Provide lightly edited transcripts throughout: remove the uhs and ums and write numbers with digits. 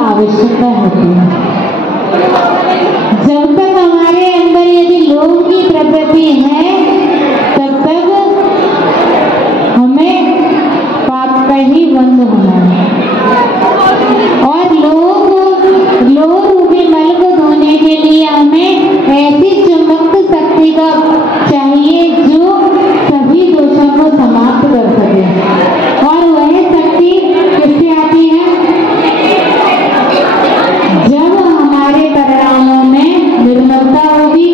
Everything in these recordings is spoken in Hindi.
आवश्यकता होती है। जब तक हमारे अंदर यदि लोभ की प्रवृत्ति है तब तक हमें पाप का ही बंध होना है। और लोभ रूपी मल को धोने के लिए हमें ऐसी चुंबक शक्ति का चाहिए जो सभी दोषों को समाप्त कर सके। और वह शक्ति किससे आती है? जब हमारे परिणामों में निर्मलता होगी,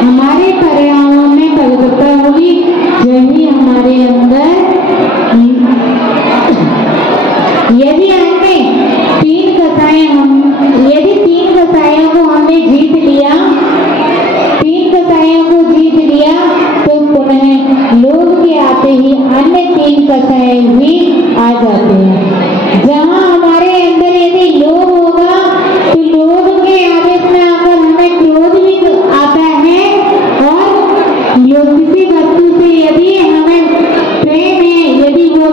हमारे परिणामों में पवित्रता होगी, जब ही हमारे अंदर यदि तीन कसायों को हमने जीत लिया, तो पुनः लोभ के आते ही अन्य 3 कसाय भी आ जाते हैं। जहाँ हमारे अंदर यदि लोभ होगा तो लोभ के आदेश में आकर हमें क्रोध भी आता है। और किसी वस्तु से यदि हमें प्रेम है, यदि वो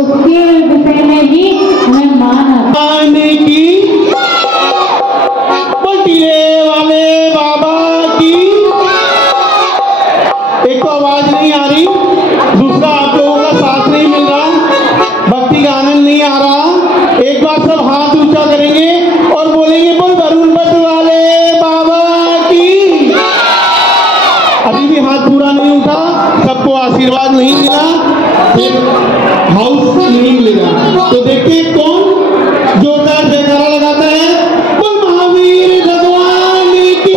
उसके विषय में भी हमें मान आने की बटिए वाले बाबा की। एक तो आवाज नहीं आ रही, दूसरा आप लोगों का साथ नहीं मिल रहा, भक्ति का आनंद नहीं आ रहा। एक बार सब हाथ ऊंचा करेंगे और बोलेंगे बोल वरुण भट्ट वाले बाबा की। अभी भी हाथ पूरा नहीं उठा, सबको आशीर्वाद नहीं मिला, फिर हाउस नहीं मिलेगा। तो देखिए कौन जोरदार जयकारा लगाता है। बोल महावीर भगवान की।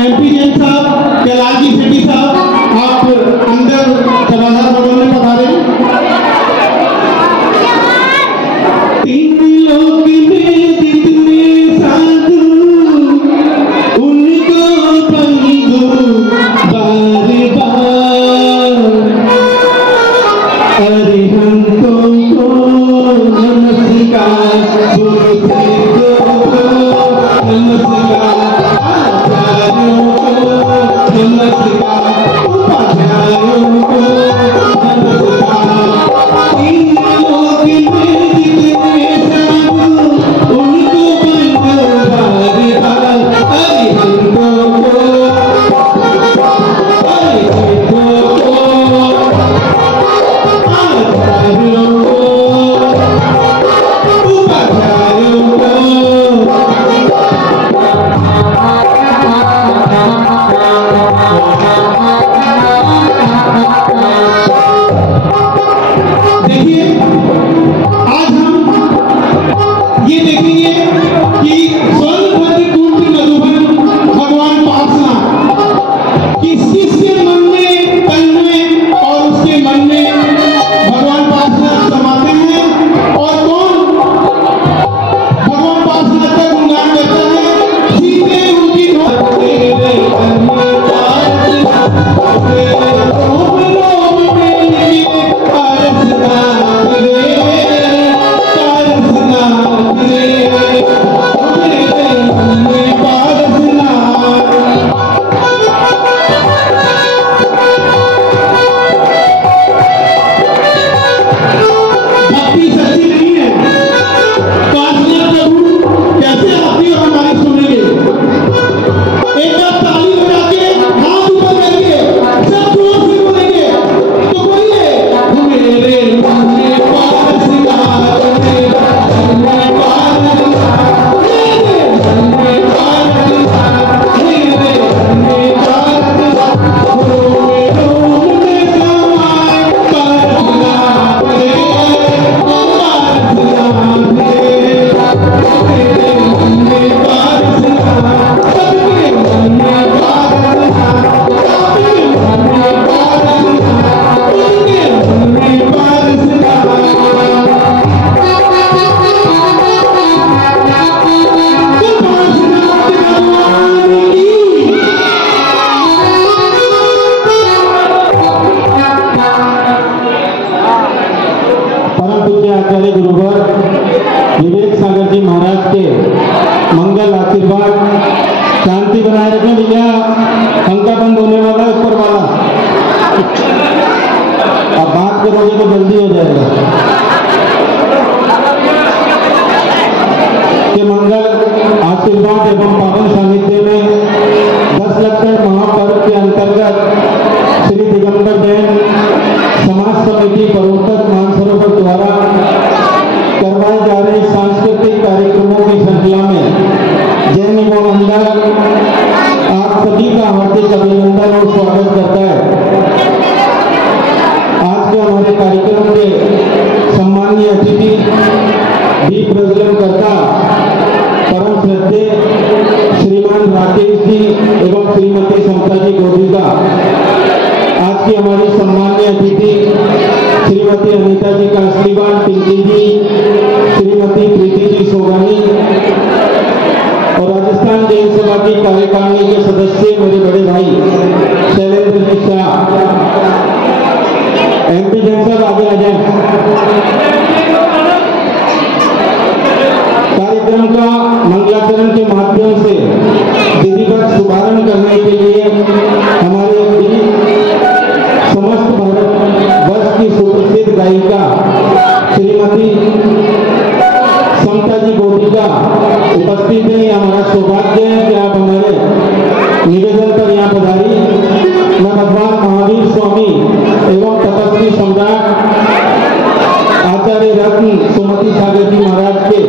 एमपी जैन साहब, कैलाश शेट्टी साहब, आप अंदर सभागार भवन में पधारे। तीन लोग में जितने साधु, उनको बंधु बार बार। अरे हमको नमस्कार, गुरु सिद्धों को नमस्कार, आचार्यों को नमस्कार, आशीर्वाद शांति बनाए रखें। भैया पंखा बंद होने वाला है ऊपर वाला, अब बात करोगे तो जल्दी हो जाएगा। के मंगल आशीर्वाद एवं पावन सानिध्य में 10 लक्षण महापर्व के अंतर्गत श्री दिगंबर जैन समाज समिति पूर्वोत्तर मानसरोवर द्वारा करवाए जा रहे सांस्कृतिक कार्यक्रमों की श्रृंखला में जैन युवा मंडल आप सभी का हार्दिक अभिनंदन और स्वागत करता है। आज के हमारे कार्यक्रम के सम्मानीय अतिथि दीप प्रज्वलन करता परम श्रद्धे श्रीमान राकेश जी एवं श्रीमती समता जी गोविंदा। आज की हमारी सम्मानीय अतिथि श्रीमती अनीता जी कासलीवाल, पिंकी जी, श्रीमती प्रीति जी सोगानी और राजस्थान जैन सभा की कार्यकारिणी के सदस्य मेरे बड़े भाई शैलेंद्र जी शाह। MP जैन साहब आगे आ जाए। कार्यक्रम का मंगलाचरण के माध्यम से विधिवत शुभारंभ करने के लिए हमारे समस्त भारतवर्ष की सुप्रसिद्ध गायिका श्रीमती समता जी गोविंदा उपस्थित है। हमारा सौभाग्य है कि आप हमारे निवेदन पर यहाँ पधारी। मैं भगवान महावीर स्वामी एवं तपस्वी सम्राट आचार्य रत्न सुमति सागर जी महाराज के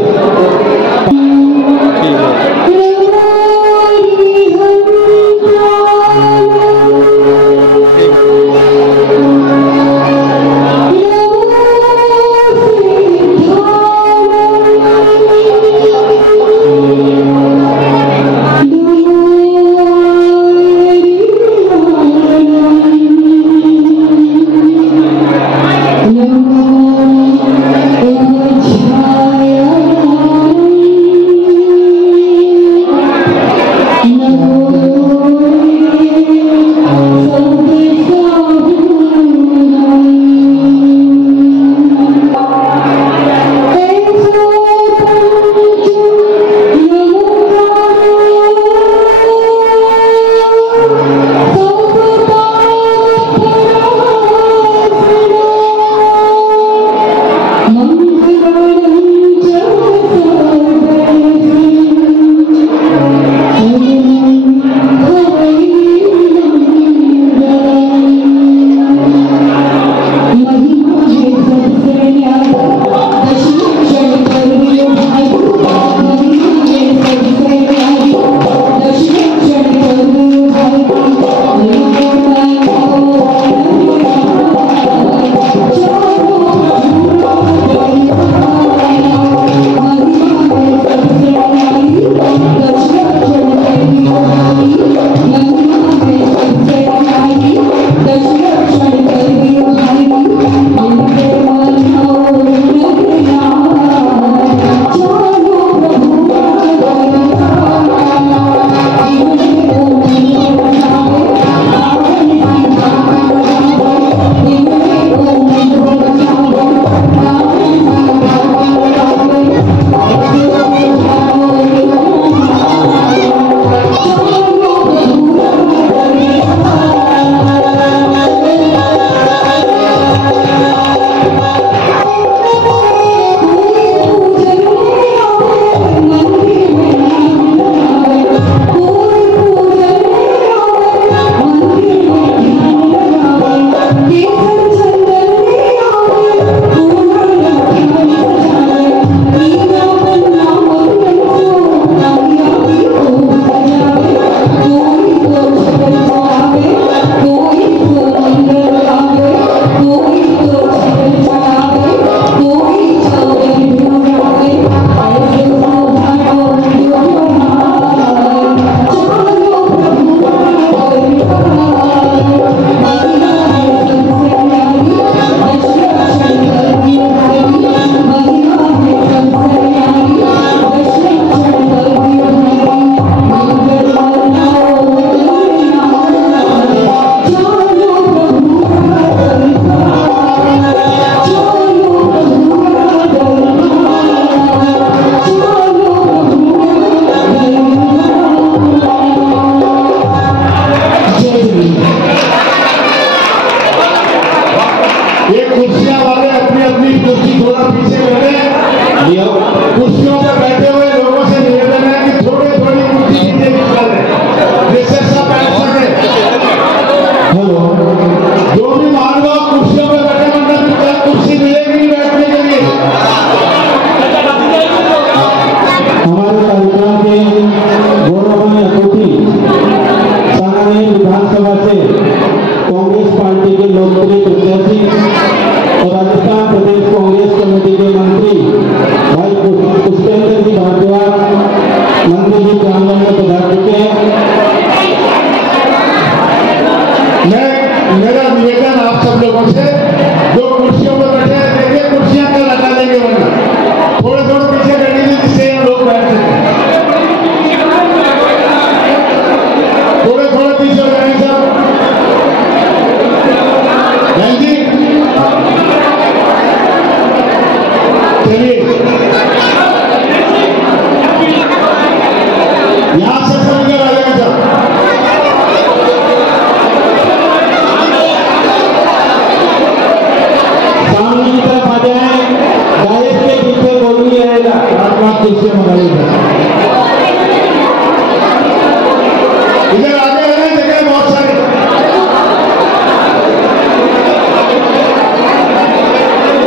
मंत्री जी प्रांगण में पधार चुके हैं। मेरा निवेदन आप सब लोगों से, जो कुर्सियों पर बैठे हैं, देखिए कुर्सियां कल हटा देंगे, वरना थोड़े थोड़े पीछे कर दीजिए जिससे यहाँ लोग बैठ सकें। थोड़े थोड़े पीछे हो जाएंगे सब। जैन जी चलिए, यहाँ से सब इधर आ जाएंगे सब। सामने की तरफ आ जाए, डायरेक्ट के पीछे कोई नहीं रहेगा, आप कुर्सियां मंगाइएगा। इधर आगे है ना जगह बहुत सारी।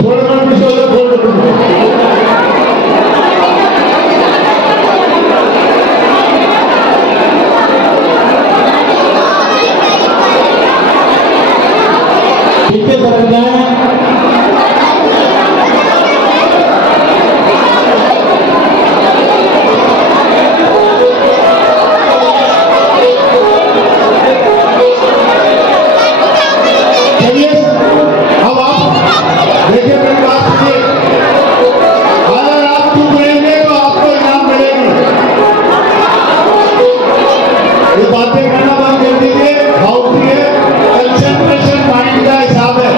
थोड़े थोड़े पीछे हो जाओ, थोड़े थोड़े। पीछे तरफ जाए। चलिए अब आप देखिए, मेरी बात सुनिए। अगर आप चुप रहेंगे तो आपको इनाम मिलेगी। ये बातें करना बंद कर दीजिए। हाउस ये कंसंट्रेशन माइंड का हिसाब है।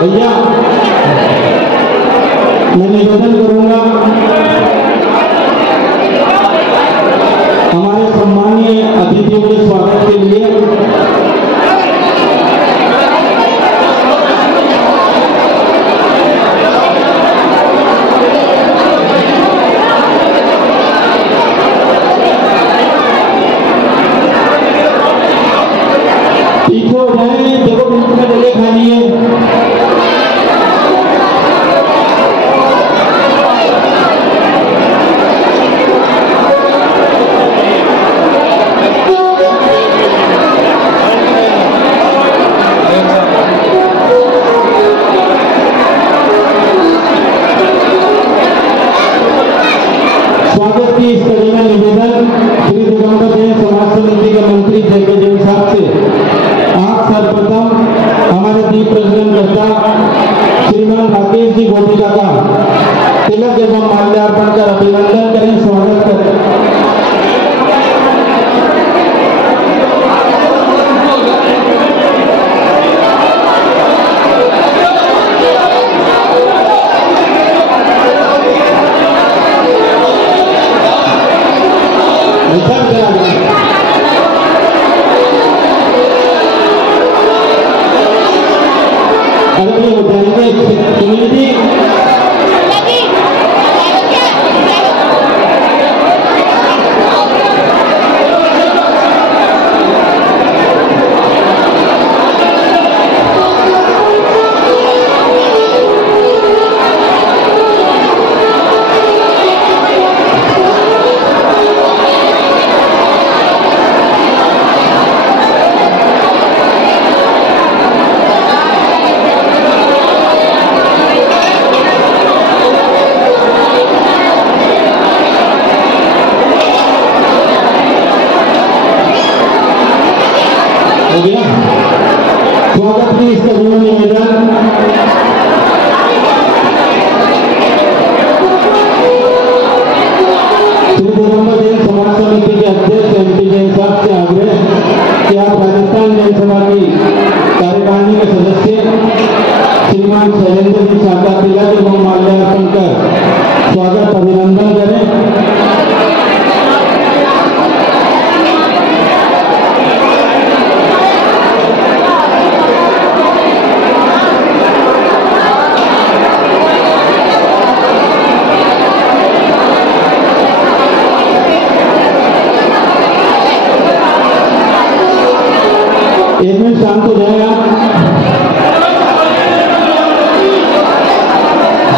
भैया मैं निवेदन करूंगा, हमारे सम्मानीय अतिथियों के स्वागत के लिए पीछे हो जाए, देखो बीच में जगह खाली है। स्वागत की इस कड़ी में निवेदन श्री दिगंबर जैन समाज समिति के मंत्री जय जैन साहब से आप सर्वप्रथम हमारे दीप प्रज्वलन करता श्रीमान राकेश जी गोपिका का तिलक एवं माल्यार्पण कर अभिनंदन करें, स्वागत करें। अगले हो जाएंगे सुनील जी। स्वागत की इस कड़ी में निवेदन श्री दिगंबर जैन समाज समिति के अध्यक्ष MP जैन साहब से आग्रह कि आप राजस्थान जैन सभा की कार्यकारिणी के सदस्य श्रीमान शैलेंद्र जी शाखा तिलक एवं माल्यार्पण कर स्वागत अभिनंदन करें। एक मिनट शांत हो जाएगा।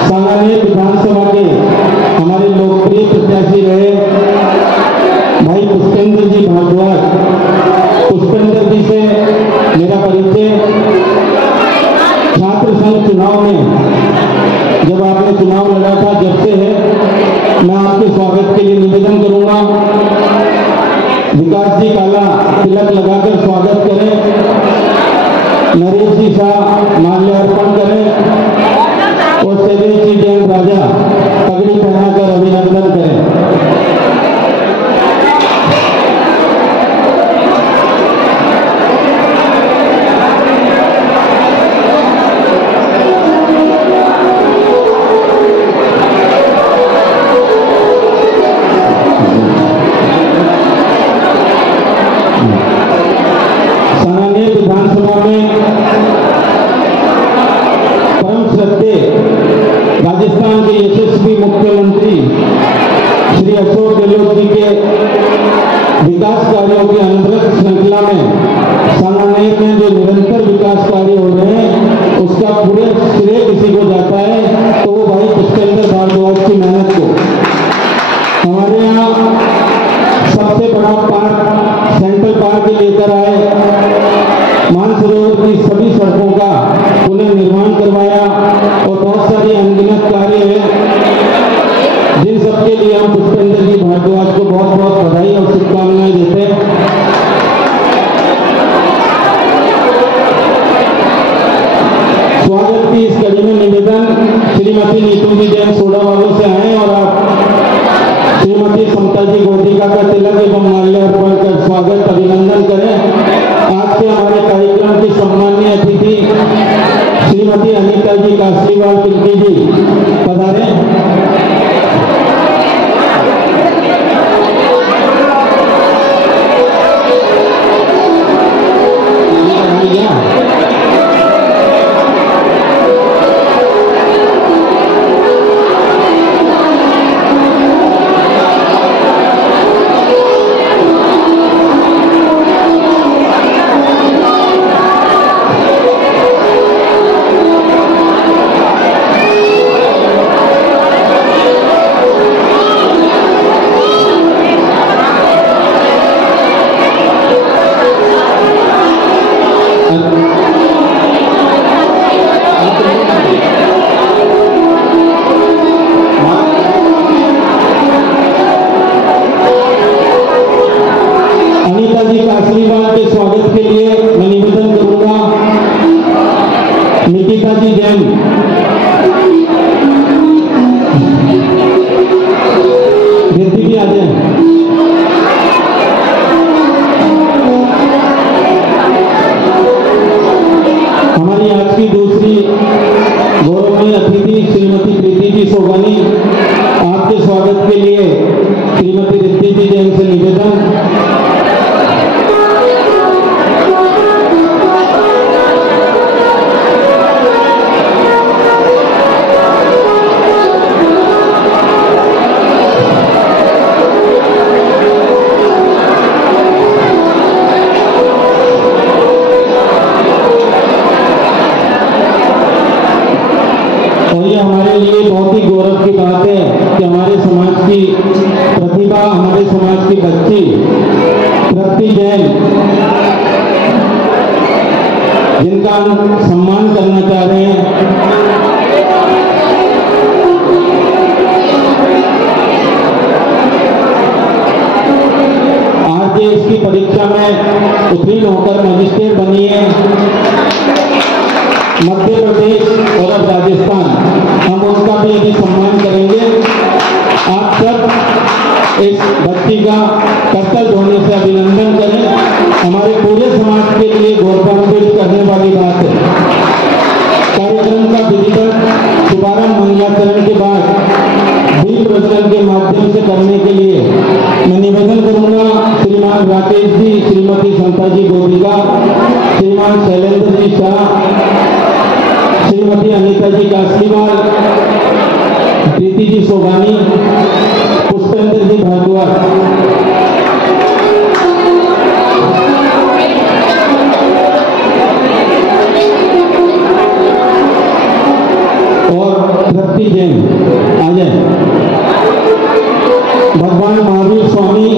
सांगानेर विधानसभा के हमारे लोकप्रिय प्रत्याशी रहे भाई पुष्पेंद्र जी भारद्वाज। पुष्पेंद्र जी से मेरा परिचय छात्र संघ चुनाव में जब आपने में चुनाव लड़ा था जब से है। मैं आपके स्वागत के लिए निवेदन करूंगा, विकास जी काला तिलक लगाकर स्वागत करें, नरेश जी शाह माल्यार्पण करें और शैलेश जी जैन राजा पगड़ी पहनाकर अभिनंदन करें। विधानसभा में परम श्रद्धेय राजस्थान के यशस्वी मुख्यमंत्री श्री अशोक गहलोत जी के विकास कार्यों की अनवरत श्रृंखला में सांगानेर में जो निरंतर विकास कार्य हो रहे हैं उसका पूरे श्रेय किसी को जाता है तो वो भाई पुष्पेंद्र भारद्वाज की मेहनत को। हमारे यहाँ सबसे बड़ा पार्क सेंट्रल पार्क लेकर आए, मानसरोवर की सभी सड़कों का पुनर्निर्माण करवाया और बहुत सारे अनगिनत कार्य हैं जिन सबके लिए हम पुष्पेंद्र जी भारद्वाज को बहुत बहुत बधाई और शुभकामनाएं देते हैं। स्वागत की इस कड़ी में निवेदन श्रीमती नीतू जी जैन सोडा वालों से आए और आप श्रीमती समता जी गोटिका का तिलक एवं माल्यार्पण कर स्वागत अभिनंदन करें। आज के हमारे कार्यक्रम की सम्मानीय अतिथि श्रीमती अनीता जी कासलीवाल पिंकी जी पधारे। अनीता जी कासलीवाल के स्वागत के लिए मैं निवेदन करूंगा निकिता जी जैन, रिद्धि भी आ जाए। हमारी आज की दूसरी गौरवनीय अतिथि श्रीमती प्रीति जी सोगानी, आपके स्वागत के लिए श्रीमती रिद्धि जी जैन से निवेदन। और ये हमारे लिए बहुत ही गौरव की बात है कि हमारे समाज की प्रतिभा, हमारे समाज की बच्ची तृप्ति जैन, जिनका हम सम्मान करना चाह रहे हैं, आरजेएस की परीक्षा में उत्तीर्ण होकर मजिस्ट्रेट बनी है। मध्य प्रदेश और राजस्थान, हम उसका भी अभी सम्मान करेंगे। आप सब इस बच्ची का कर्तव्य होने से अभिनंदन करें। हमारे पूरे समाज के लिए गौरवान्वित करने वाली बात है। कार्यक्रम का विधिवत शुभारंभ मंगलाचरण के बाद दीप प्रज्वलन के माध्यम से करने के लिए मैं निवेदन करूंगा श्रीमान राकेश जी, श्रीमती समता जी गोटिका, श्रीमान शैलेंद्र जी शाह, श्रीमती अनीता जी कासलीवाल, प्रीति जी सोगानी, पुष्पेंद्र जी भारद्वाज। और तृप्ति जैन आ जाए। भगवान महावीर स्वामी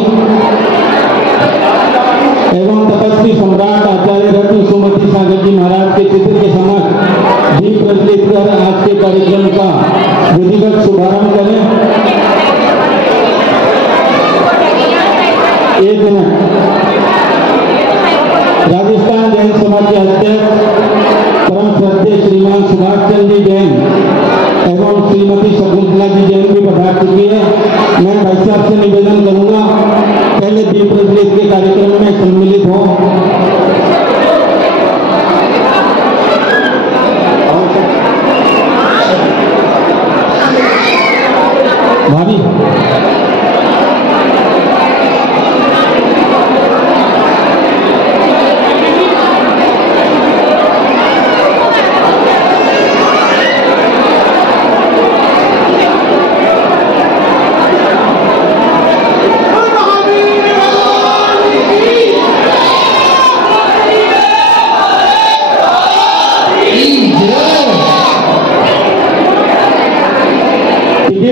एवं तपस्वी सम्राट आचार्य रत्न सुमति सागर जी महाराज के चित्र के समक्ष दीप प्रज्वलित कर आज के कार्यक्रम का विधिवत शुभारंभ करें। एक मिनट। राजस्थान जैन समाज के अध्यक्ष परम श्रद्धेय श्रीमान सुभाष चंद्र जी जैन एवं श्रीमती शकुंतला जी जैन भी पधार चुकी है। मैं भाई साहब से निवेदन करूंगा पहले दीप प्रज्वलित के कार्यक्रम में सम्मिलित हो। भाभी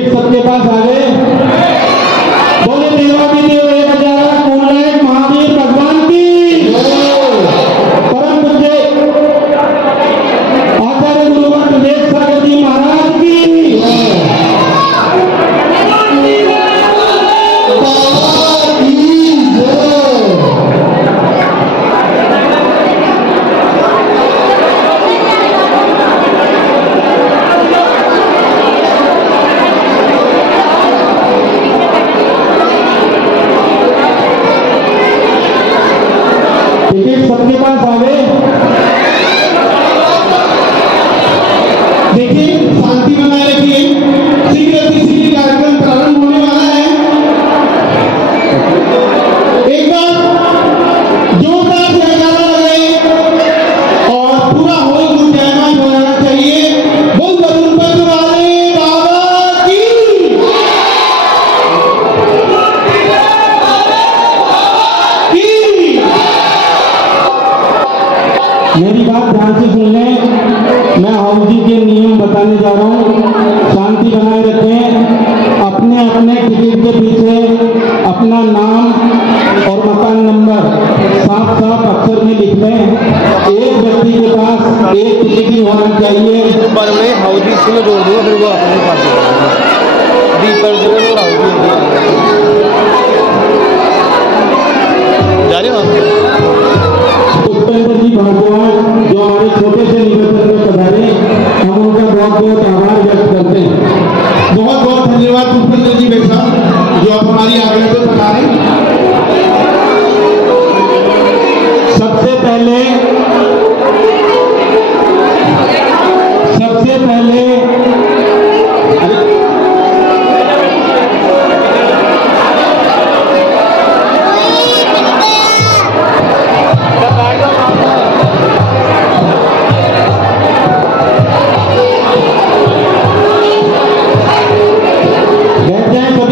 सबके पास आ गए। बोले देवादिदेव एक हजारा कुलनायक महावीर भगवान की परम पूज्य आचार्य गुरुवर विवेक सागर जी महाराज की सबके पास आ गए। देखिए शांति बनाए रखिए। शीघ्र शीघ्र कार्यक्रम प्रारंभ होने वाला है। एक बार जोरदार जयकारा लगाए और पूरा हॉल गुंजायमान हो जाना चाहिए। बोल वरुण पत्र वाले बाबा की। मेरी बात ध्यान से सुन लें। मैं हाउस जी के नियम बताने जा रहा हूँ। शांति बनाए रखें। अपने अपने टिकट के पीछे अपना नाम और मकान नंबर साफ साफ अक्षर में लिख लें। एक व्यक्ति के पास एक टिकट ही होना चाहिए। हाउस जी से जोड़ दूंगा फिर वो अपने पास जा रहे हो। पुष्पेंद्र जी भारद्वाज जो हमारे छोटे से निवेदन में पधारे, हम उनका बहुत बहुत आभार व्यक्त करते हैं। बहुत बहुत धन्यवाद पुष्पेंद्र जी बेग साहब जो आप हमारी आग्रह पे पधारे। सबसे पहले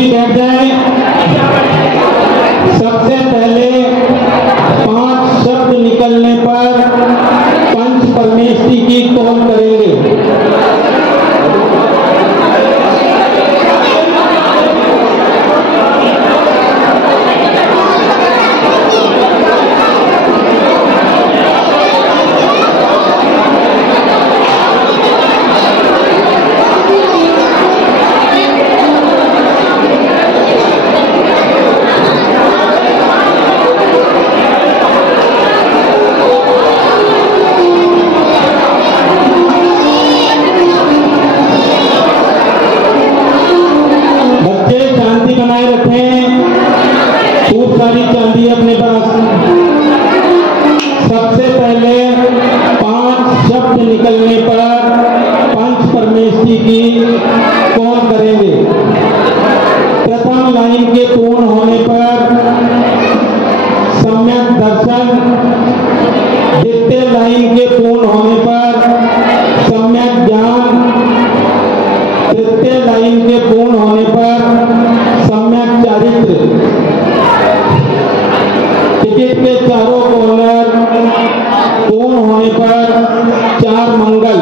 बैठ जाए। सबसे पहले 5 शब्द निकलने पर पंच परमेष्टि की कौन करेंगे। सारी चांदी अपने पास। सबसे पहले 5 शब्द निकलने पर पंच परमेष्टि की कौन करेंगे। प्रथम लाइन के पूर्ण होने पर सम्यक दर्शन, द्वितीय लाइन के पूर्ण होने पर सम्यक ज्ञान, तृतीय लाइन के पूर्ण होने पर सम्यक चारित्र। टिकट के चारों कॉर्नर पूर्ण होने पर 4 मंगल।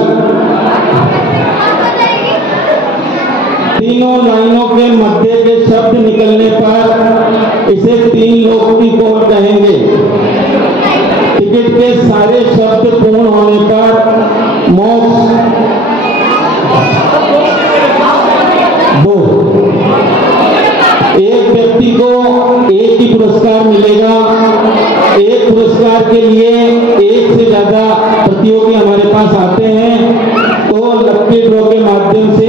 तीनों लाइनों के मध्य के शब्द निकलने पर इसे 3 लोक की कौन कहेंगे। टिकट के सारे शब्द पूर्ण होने पर मोक्ष। 2, एक व्यक्ति को एक ही पुरस्कार मिलेगा। एक पुरस्कार के लिए एक से ज्यादा प्रतियोगी हमारे पास आते हैं तो लकी ड्रॉ के माध्यम से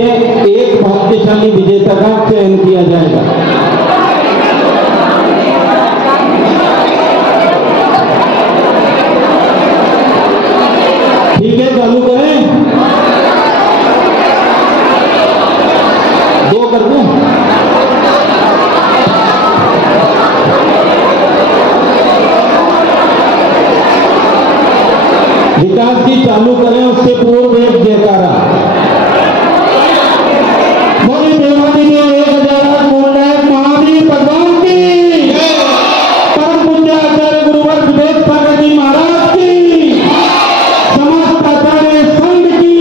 एक भाग्यशाली विजेता का चयन किया जाएगा। ठीक है, चालू करें। 2 कर दूं। विकास जी चालू करें, उससे पूर्व एक जयकारा। बोले देवानी जी 1000 मूलनायक महावीर भगवान की, परम पूज्य आचार्य गुरुवर विवेक सागर जी महाराज की, समस्त आचार्य संघ की।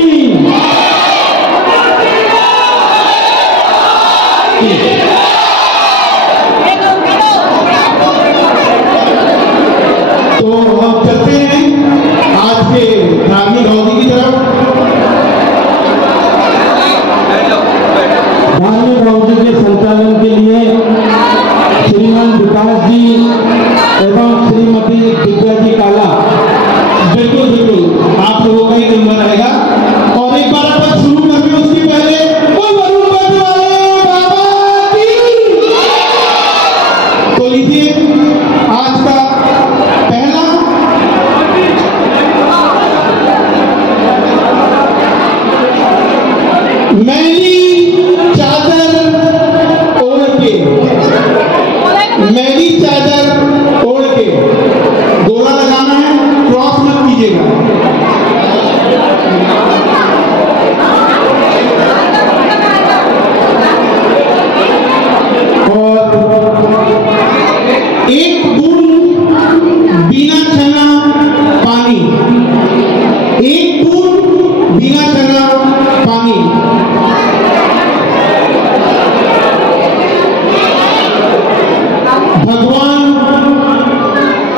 तो हम चलते हैं आज के धार्मिक अवधि की तरफ। धार्मिक अवधि के संचालन के लिए श्रीमान विकास जी एवं श्रीमती दिव्या जी काला, बिल्कुल बिल्कुल आप लोगों का ही नंबर आएगा। और एक बार अपन शुरू करते हैं, उसके पहले वो वरुण बट वाले बाबा की। तो लीजिए आज का पहला मैली चादर ओढ़ के, मैली चादर ओढ़ के गोला लगाना है, क्रॉस मत कीजिएगा। और एक बूंद बिना चना पानी, एक बूंद बिना चना पानी। भगवान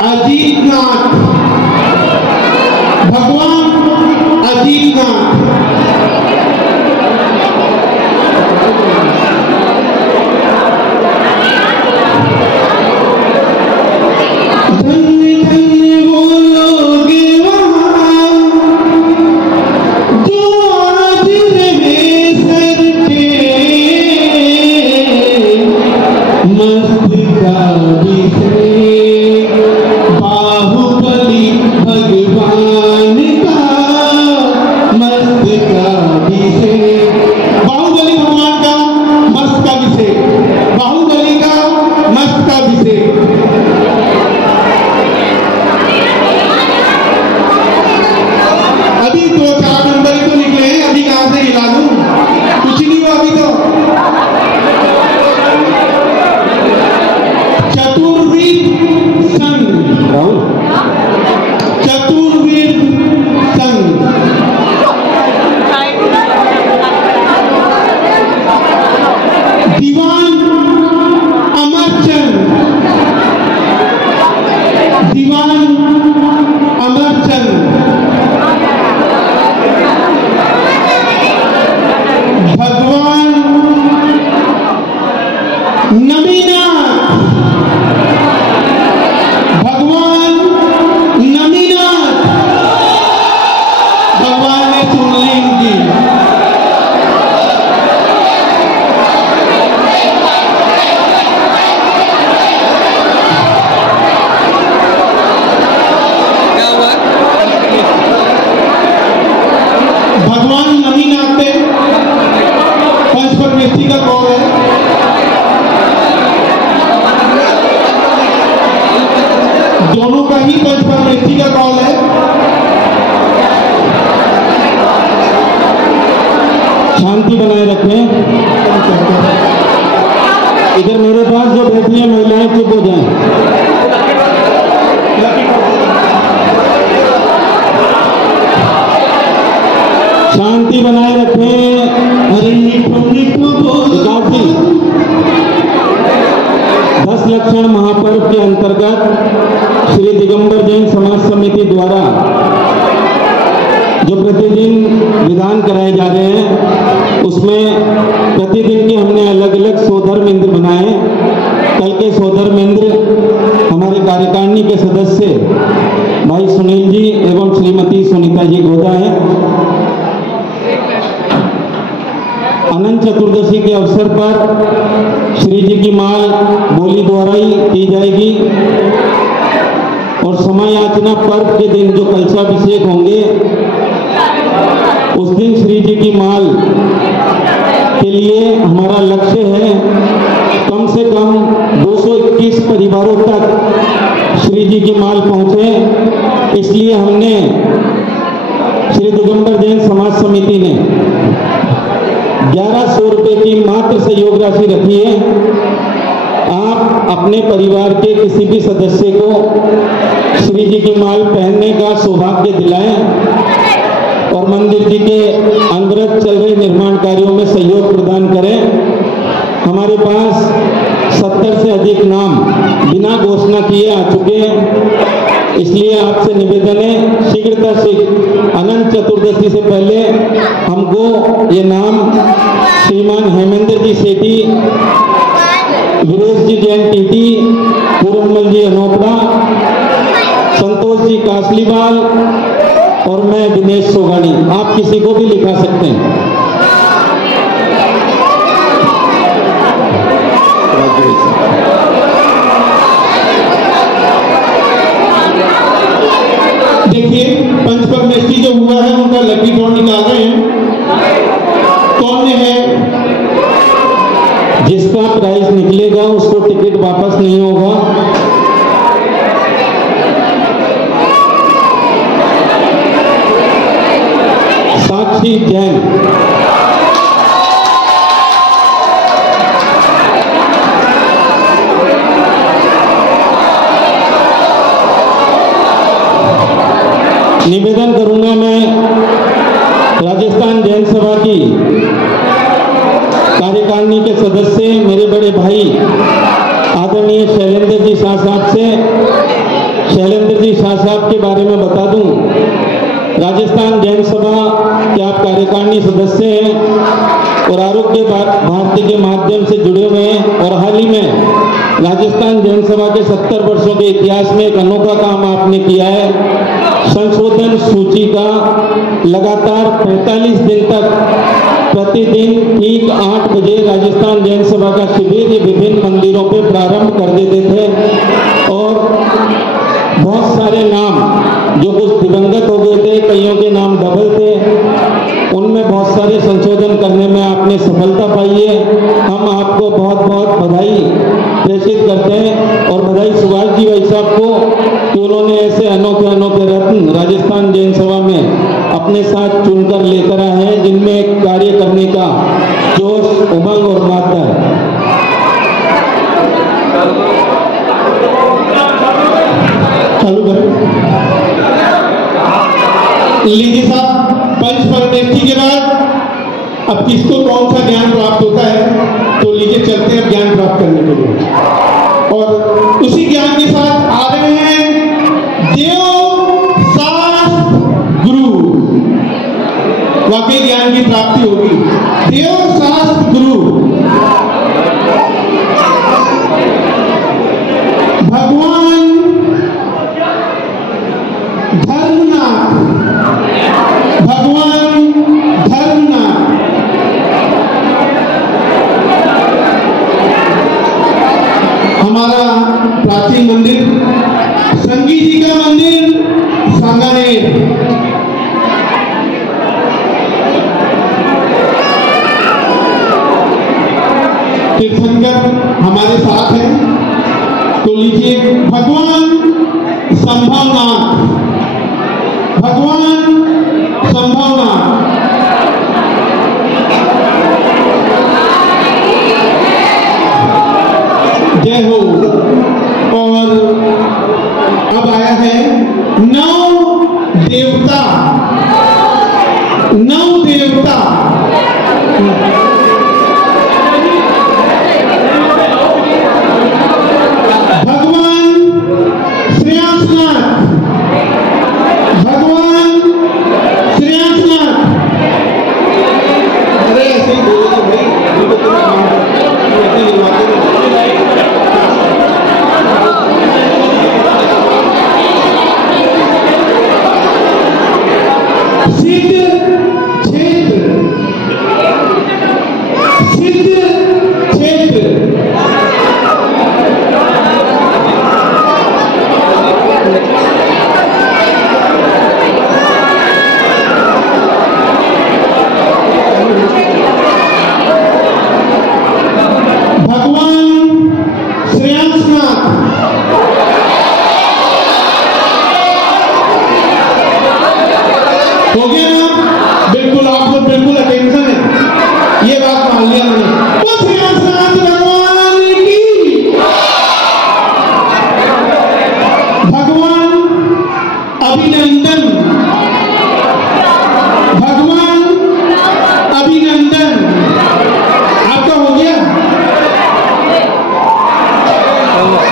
अजीतनाथ, भगवान अजीतनाथ। धन्य धन्य वो लोग वहाँ जो आज रहे सर के, मस्त काबी से बाहुबली भगवान का, मस्त काबी से बाहुबली भगवान का मस्त काबी से, बाहुबली का मस्त काबी से। अभी 2-4 नंबर ही तो निकले हैं, अभी कहां से हिला दूं, कुछ नहीं हुआ अभी तो। चतुर्वेद संघ, चतुर्वेद संघ। दीवान अमरचंद, दीवान अमरचंद। भगवान नमीनाथ, भगवान नमीनाथ। भगवान ने सुन ली इनकी। भगवान नमीनाथ पे पंच परमेष्ठी का कॉल है। दोनों का ही पंच परमेष्ठी का कॉल है। शांति बनाए रखें। इधर मेरे पास जो बैठी है महिलाएं चुप हो जाएं। शांति बनाए रखें। अरे विकास जी, 10 लक्षण महापर्व के अंतर्गत श्री दिगंबर जैन समाज समिति द्वारा जो प्रतिदिन विधान कराए जा रहे हैं उसमें प्रतिदिन के हमने अलग अलग सोधर्मेंद्र बनाए। कल के सोधर्मेंद्र हमारे कार्यकारिणी के सदस्य भाई सुनील जी एवं श्रीमती सुनीता जी गोदा हैं। अनंत चतुर्दशी के अवसर पर श्री जी की माल बोली द्वारा ही की जाएगी और समायाचना पर्व के दिन जो कलशाभिषेक होंगे उस दिन श्री जी की माल के लिए हमारा लक्ष्य है कम से कम 221 परिवारों तक श्री जी की माल पहुंचे। इसलिए हमने श्री दिगंबर जैन समाज समिति ने 1100 रुपये की मात्र सहयोग राशि रखी है। आप अपने परिवार के किसी भी सदस्य को श्री जी की माल पहनने का सौभाग्य दिलाएं और मंदिर जी के अनवरत चल रहे निर्माण कार्यों में सहयोग प्रदान करें। हमारे पास 70 से अधिक नाम बिना घोषणा किए आ चुके हैं, इसलिए आपसे निवेदन है शीघ्रता से अनंत चतुर्दशी से पहले हमको ये नाम श्रीमान हेमेंद्र जी सेठी, वीरेश जी जैन टीटी, पूरनमल जी अनोपड़ा, संतोष जी कासलीवाल और मैं दिनेश सोगानी, आप किसी को भी लिखा सकते हैं। देखिए पंचपरमेष्ठी जो हुआ है उनका लकी ड्रॉ निकाल रहे हैं। कौन है? जिसका प्राइस निकलेगा उसको टिकट वापस नहीं होगा। साक्षी जैन। निवेदन करूंगा मैं राजस्थान जैन सभा की कार्यकारिणी के सदस्य मेरे बड़े भाई आदरणीय शैलेंद्र जी शाह साहब से, शैलेंद्र जी शाह साहब के बारे में बता दूं। राजस्थान जैन सभा के आप कार्यकारिणी सदस्य हैं और आरोग्य भारती के माध्यम से जुड़े हुए हैं और हाल ही में राजस्थान जैन सभा के 70 वर्षों के इतिहास में एक अनोखा काम आपने किया है। संशोधन सूची का लगातार 45 दिन तक प्रतिदिन ठीक 8 बजे राजस्थान जैन सभा का शिविर ये विभिन्न मंदिरों पे प्रारंभ कर देते थे और बहुत सारे नाम जो कुछ दिवंगत हो गए थे, कईयों के नाम डबल थे, उनमें बहुत सारे संशोधन करने में आपने सफलता पाई है। हम आपको बहुत बहुत बधाई प्रेषित करते हैं और बधाई सुभाष जी भाई साहब को कि उन्होंने ऐसे अनोखे अनोखे रत्न राजस्थान जैन सभा में अपने साथ चुनकर लेकर आए हैं जिनमें कार्य करने का जोश, उमंग और मात्रा है। चालू करें। लीजिए साहब, पंचपरमेष्ठी के बाद अब किसको कौन सा ज्ञान प्राप्त होता है, तो लीजिए चलते हैं ज्ञान प्राप्त करने के लिए। और उसी ज्ञान के साथ आ रहे हैं देव शास्त्र गुरु। वाकई ज्ञान की प्राप्ति होगी। देव शास्त्र गुरु भगवान धर्मनाथ, भगवान धर्मनाथ हमारा प्राचीन मंदिर, संगी जी का मंदिर सांगानेर, तीर्थंकर हमारे साथ हैं। तो लीजिए भगवान संभवनाथ, भगवान संभवनाथ जय हो। और अब आया है नौ देवता, नौ देवता भगवान श्रेयांसनाथ, भगवान भगवान श्रेयांशनाथ, हो गया ना? बिल्कुल, आप लोग बिल्कुल अटेंशन है, ये बात मान लिया मैंने। वो श्रेयांशनाथ भगवान की, भगवान अभिनंदन, भगवान अभिनंदन, आपका हो गया?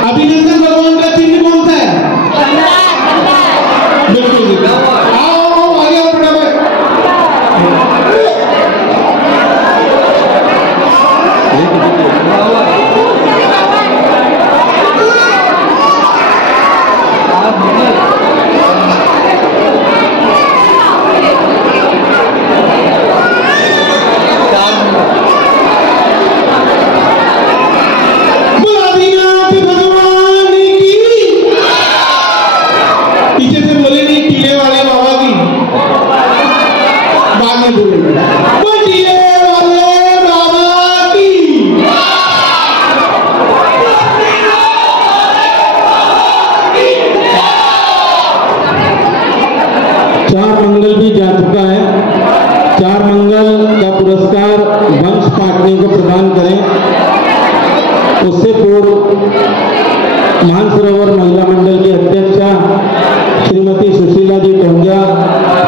अभिनंदन भगवान का चिन्ह कौन सा है? बिल्कुल बिल्कुल, आओ आगे आओ फटाफट। आदिनाथ भगवान की, पीछे से बोले नहीं, टीले वाले बाबा की, बाद में बोलेंगे वो टीले वाले बाबा की। चार मंगल भी जा चुका है। चार मंगल का पुरस्कार वंश पाटनी को प्रदान करें। उससे पूर्व मानसरोवर महिला मंडल की अध्यक्षा श्रीमती सुशीला जी टोंगिया,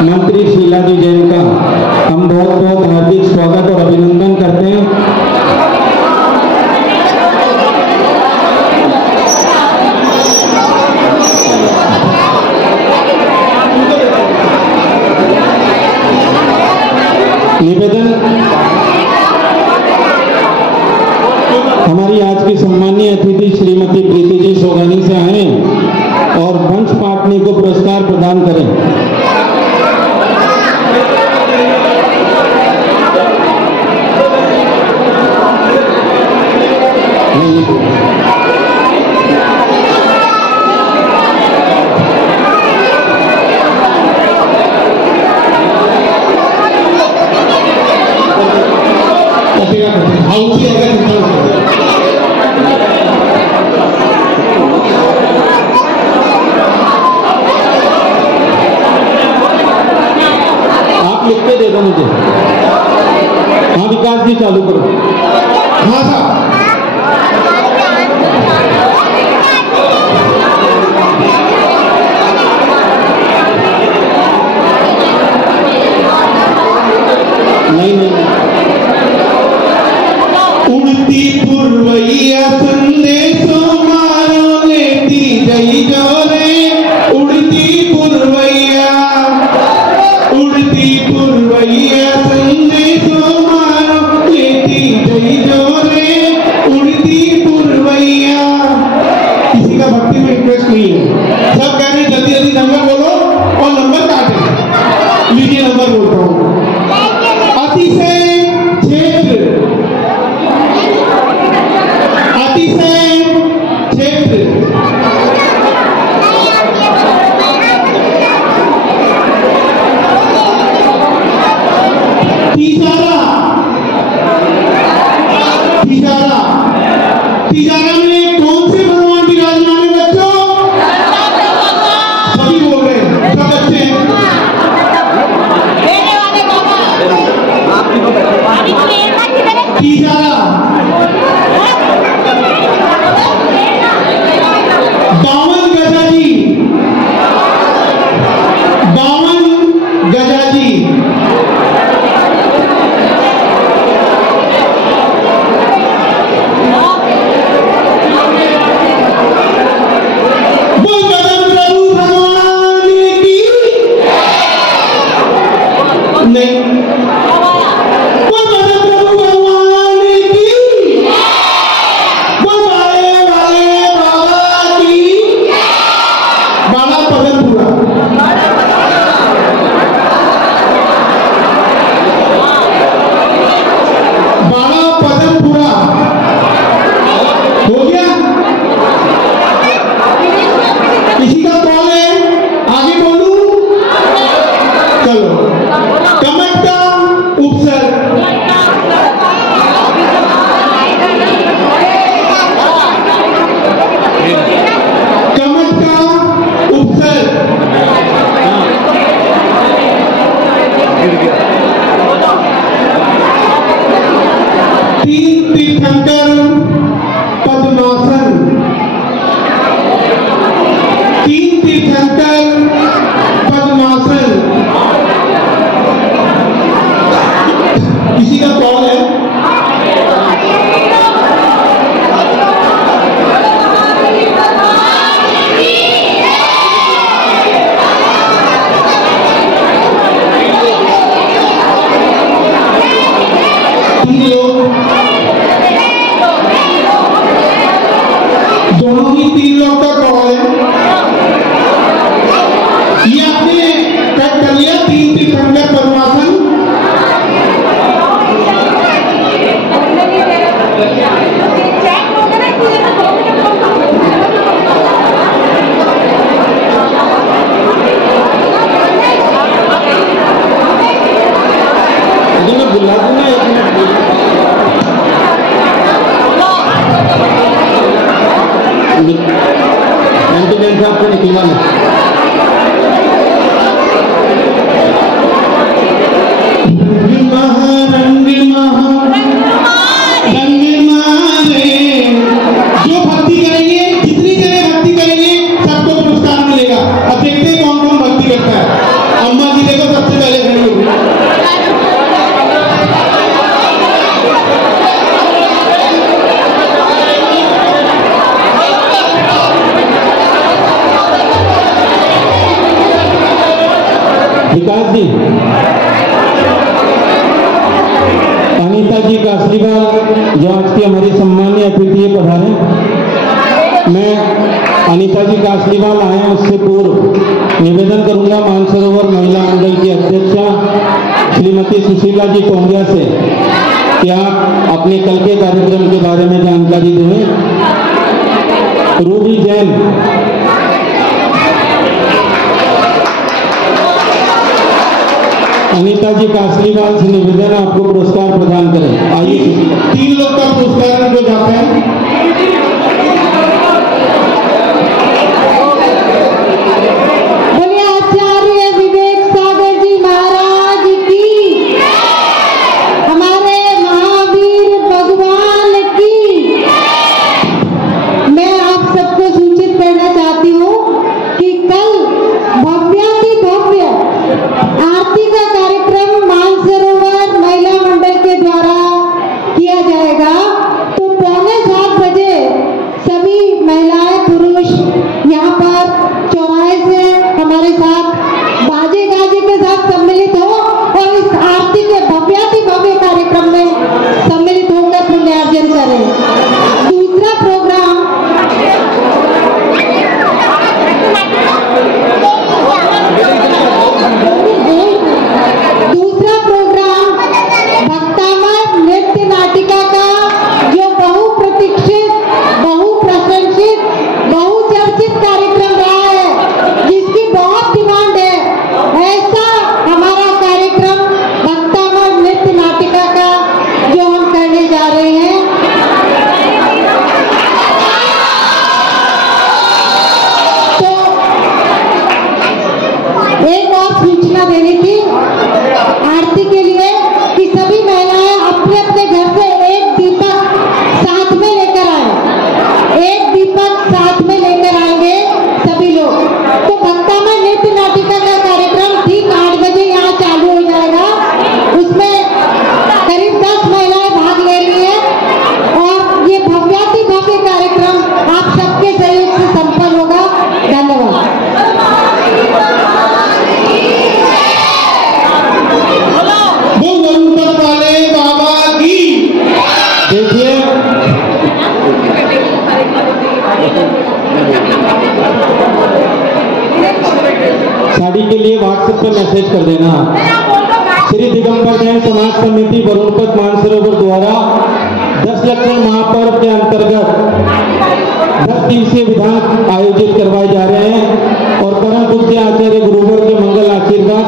मंत्री शीला जी जैन का हम बहुत बहुत हार्दिक स्वागत और अभिनंदन करते हैं। निवेदन हमारी आज की सम्मानीय अतिथि श्रीमती प्रीति जी सोगानी से आए और वंश पाटनी को पुरस्कार प्रदान करें। आप लिख के दे दो मुझे। हाँ विकास जी चालू करो। हाँ साहब, नहीं नहीं उड़ती पुरवैया संदेशो मारो लेती गई जोरे, उड़ती पुरवैया, उड़ती पुरवैया संदेशो मारो लेती गई जोरे, उड़ती पुरवैया। किसी का भक्ति में इंटरेस्ट नहीं है, सब कह रहे हैं जल्दी जल्दी नंबर बोलो और नंबर काटे। लीजिए नंबर बोलता हूँ। अतिशय क्षेत्र, अतिशय क्षेत्र, तिजारा, तिजारा, तिजारा में कौन से भगवान विराजमान है बच्चों? सभी बोल रहे हैं, सब बच्चे हैं। तिजारा, बावन गजाजी, बावन गजाजी, मैं बुला दूंगा 1 मिनट एंटी साहब को निकलवाना। जो भक्ति करेंगे, जितनी जगह भक्ति करेंगे सबको पुरस्कार मिलेगा। अब देखते हैं कौन कौन भक्ति करता है। अम्मा जी देखो सबसे पहले खड़ी होगी। विकास जी, अनीता जी का असली बार जो आज की हमारी सम्मानीय अतिथि पधारे, मैं अनीता जी का असली बाल आए उससे पूर्व निवेदन करूंगा मानसरोवर महिला मंडल की अध्यक्षा श्रीमती सुशीला जी टोंगिया से कि आप अपने कल के कार्यक्रम के बारे में जानकारी दें। रूबी जैन, अनीता जी का असली बाल से निवेदन आपको पुरस्कार प्रदान करें। आइए 3 लोग का पुरस्कार जो जाता है। बोलिए आचार्य विवेक सागर जी महाराज की, हमारे महावीर भगवान की। मैं आप सबको सूचित करना चाहती हूँ कि कल भव्याति भव्य आरती का कार्यक्रम मानसरोवर महिला मंडल के द्वारा किया जाएगा। तो 6:45 बजे सभी महिलाएं पुरुष यहाँ पर चौराहे से हमारे साथ बाजे गाजे के साथ सम्मिलित हो और इस आरती के भव्याति भव्य कार्यक्रम में सम्मिलित होकर पुण्यार्जन करें। दूसरा प्रोग्राम भक्तामर नृत्य नाटिका का जो बहुप्रतीक्षित, बहुप्रशंसित, बहुचर्चित कार्यक्रम रहा है, जिसकी बहुत डिमांड है, ऐसा हमारा कार्यक्रम भक्तामर नृत्य नाटिका का जो हम करने जा रहे हैं। तो एक और सूचना देनी थी आरती के लिए कि सभी महिलाएं अपने अपने घर से एक दीपक साथ में लेकर आए। एक दीपक साथ में लेकर आएंगे सभी लोग। तो भक्तामर नृत्य नाटिका का कार्यक्रम ठीक 8 बजे यहाँ चालू हो जाएगा। उसमें करीब 10 महिलाएं भाग ले रही है और ये भव्याति भव्य कार्यक्रम आप सबके सहयोग से संपन्न होगा। धन्यवाद। वाले बाबा की। देखिए साड़ी के लिए व्हाट्सएप पे मैसेज कर देना। श्री दिगंबर जैन समाज समिति वरुणपत मानसरोवर द्वारा 10 लक्षण महापर्व के अंतर्गत 10 दिवसीय विधान आयोजित करवाए जा रहे हैं और परम पूज्य आचार्य गुरुवर के मंगल आशीर्वाद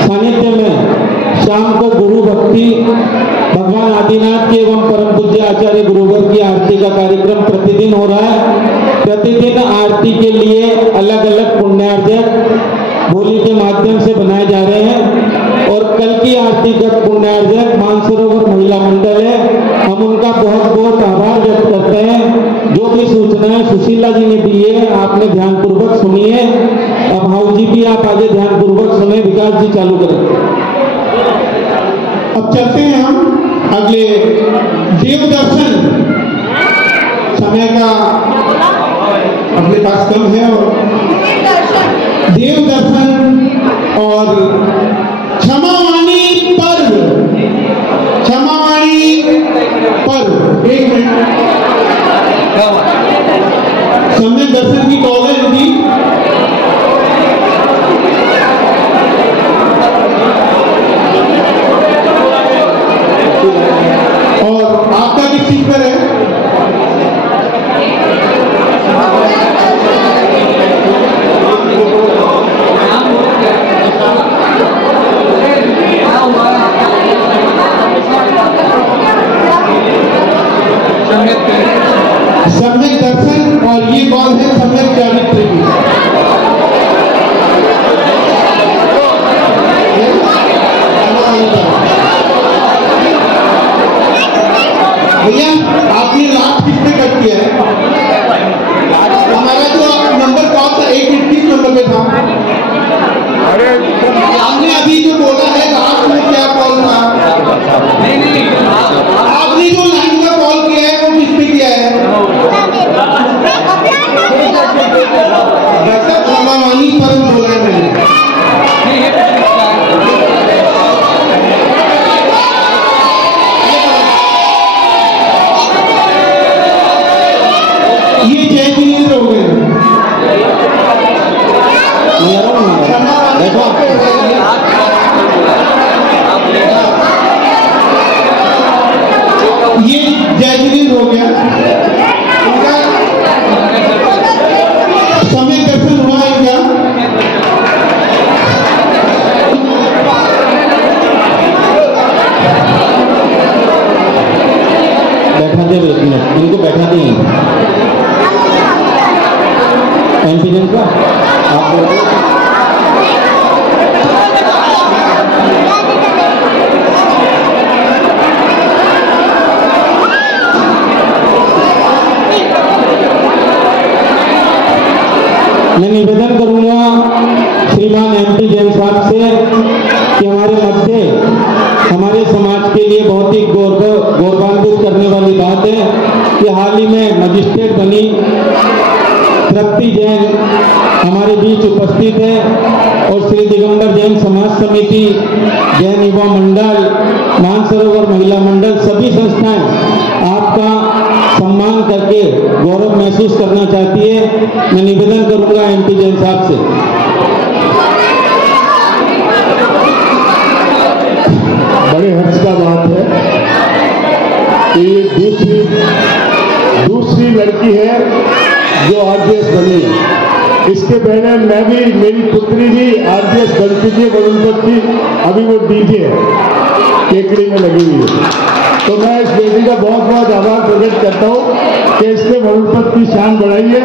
सानिध्य में शाम को गुरु भक्ति भगवान आदिनाथ के एवं परम पूज्य आचार्य गुरुवर की आरती का कार्यक्रम प्रतिदिन हो रहा है। प्रतिदिन आरती के लिए अलग अलग पुण्यार्जक बोली के माध्यम से बनाए जा रहे हैं और कल की आरती का पुण्यार्जक मानसरोवर महिला मंडल है। हम उनका बहुत बहुत आभार व्यक्त करते हैं। जो भी सूचनाएं सुशीला जी ने दी है आपने ध्यानपूर्वक सुनी है। अब हाउ जी भी आप आगे ध्यानपूर्वक सुने। विकास जी चालू करें। अब चलते हैं हम अगले देव दर्शन। समय का अपने पास कम है और देव दर्शन और क्षमावाणी पर्व। क्षमावाणी पर्व 1 मिनट समय दर्शन की कॉल है इनकी। और आपका किस चीज पर है? सम्यक दर्शन और ये कौन है सम्यक चारित्र की। भैया आपने लास्ट किस पे कट किया है? हमारा जो नंबर कॉल था 121 नंबर पे था। आपने अभी जो बोला है लास्ट में क्या कॉल था? आपने जो लाइन का कॉल किया है वो किस पे किया है? रमावानी पर बोला है मैंने। ये जय जिनेंद्र हो गए। देखो ये जय जिनेंद्र हो गया। उनका समय दर्शन हुआ है क्या? बैठा दे एक मिनट, इनको बैठा दें। एमपी जन का आप बोल रहे मैं निवेदन करूंगा श्रीमान एमपी जैन साहब से कि हमारे मध्य हमारे समाज के लिए बहुत ही गौरवान्वित करने वाली बात है कि हाल ही में मजिस्ट्रेट बनी तृप्ति जैन हमारे बीच उपस्थित है और श्री दिगंबर जैन समाज समिति, जैन युवा मंडल, मानसरोवर महिला मंडल, सभी संस्थाएं आपका सम्मान करके गौरव महसूस करना चाहती है। मैं निवेदन करूंगा एमपी जैन साहब से। बड़े हर्ष का बात है कि ये दूसरी लड़की है जो आरडीएस बनी है। इसके पहले मैं भी, मेरी पुत्री भी आरडीएस बन चुकी है वरुणपत की, अभी वो डीजे है केकड़ी में लगी हुई है। तो मैं इस बेटी का बहुत बहुत आभार प्रकट करता हूँ कि इसने वरुणपत की शान बढ़ाई है।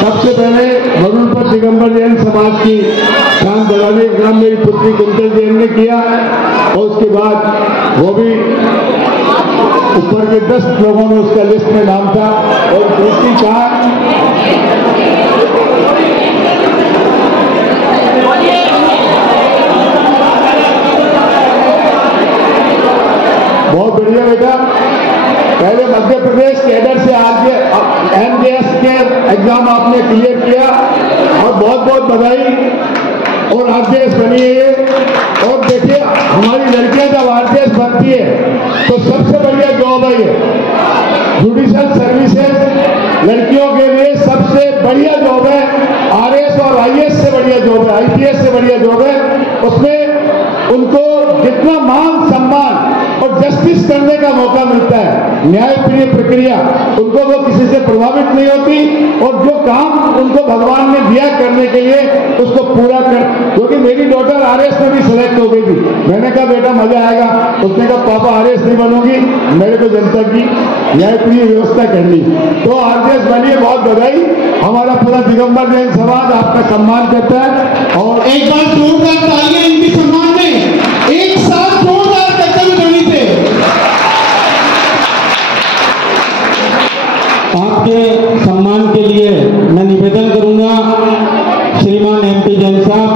सबसे पहले वरुणपत दिगंबर जैन समाज की शान बढ़ाने का काम मेरी पुत्री कुंतल जैन ने किया और उसके बाद वो भी ऊपर के 10 लोगों में उसका लिस्ट में नाम था। और दूसरी कहा बहुत बढ़िया बेटा, पहले मध्य प्रदेश कैडर से एमजेएस के एग्जाम आपने क्लियर किया और बहुत बहुत बधाई। और आरडीएस बनी है ये। और देखिए हमारी लड़कियां जब आरडीएस बनती है तो सबसे बढ़िया जॉब है ये। जुडिशियल सर्विसेज लड़कियों के लिए सबसे बढ़िया जॉब है। आरएस और आईएएस से बढ़िया जॉब है, आईपीएस से बढ़िया जॉब है। उसमें उनको जितना मान सम्मान और जस्टिस करने का मौका मिलता है, न्यायप्रिय प्रक्रिया, उनको वो किसी से प्रभावित नहीं होती और जो काम उनको भगवान ने दिया करने के लिए उसको पूरा कर। क्योंकि मेरी डॉटर आरएस में भी सिलेक्ट हो गई थी। मैंने कहा बेटा मजा आएगा। उसने कहा पापा आरएस नहीं बनूंगी, मेरे को जनता की न्यायप्रिय व्यवस्था करनी। तो आरएस बनी, बहुत बधाई। हमारा पूरा दिगंबर जैन समाज आपका सम्मान करता है। और एक बार जोरदार तालियां इनके सम्मान में, एक साथ जोरदार कदम ध्वनि से। आपके सम्मान के लिए मैं निवेदन करूंगा श्रीमान एमपी जैन साहब,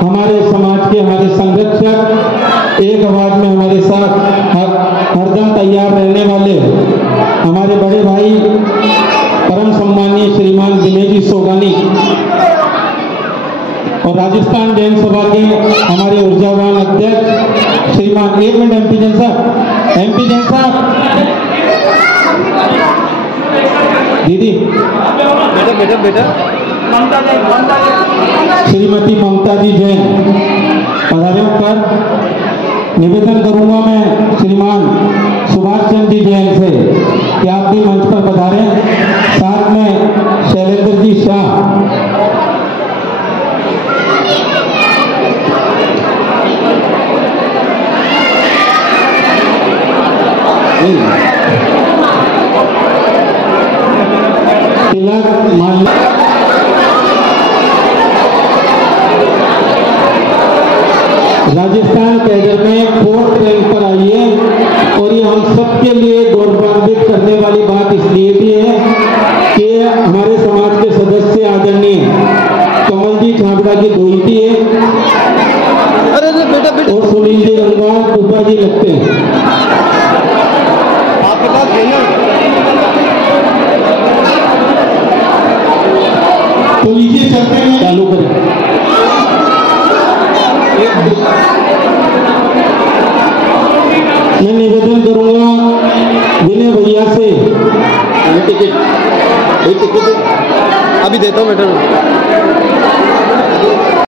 हमारे समाज के, हमारे संरक्षक, एक आवाज में हमारे साथ हरदम तैयार रहने वाले हमारे बड़े भाई परम सम्मानीय श्रीमान दिनेश जी सोगानी और राजस्थान जैन सभा के हमारे ऊर्जावान अध्यक्ष श्रीमान, एक मिनट एमपी जैन साहब, एमपी जैन साहब, दीदी बेटा बेटा श्रीमती ममता जी जैन पधारे पर। निवेदन करूंगा मैं श्रीमान सुभाष चंद्र जी जैन से कि आप भी मंच पर पधारें, साथ में शैलेंद्र जी शाह। तिलक माल्य राजस्थान कैडर में 4th रैंक पर आई है और ये हम सबके लिए गौरवान्वित करने वाली बात इसलिए भी है कि हमारे समाज के सदस्य आदरणीय कमल जी छाबड़ा की दोहिती है और सुनील जी रंगवाल टूपा जी लगते हैं। आपके पास तो लीजिए चलते हैं, चालू करें। मैं निवेदन करूंगा विनय भैया से टिकट अभी देता हूँ बेटा।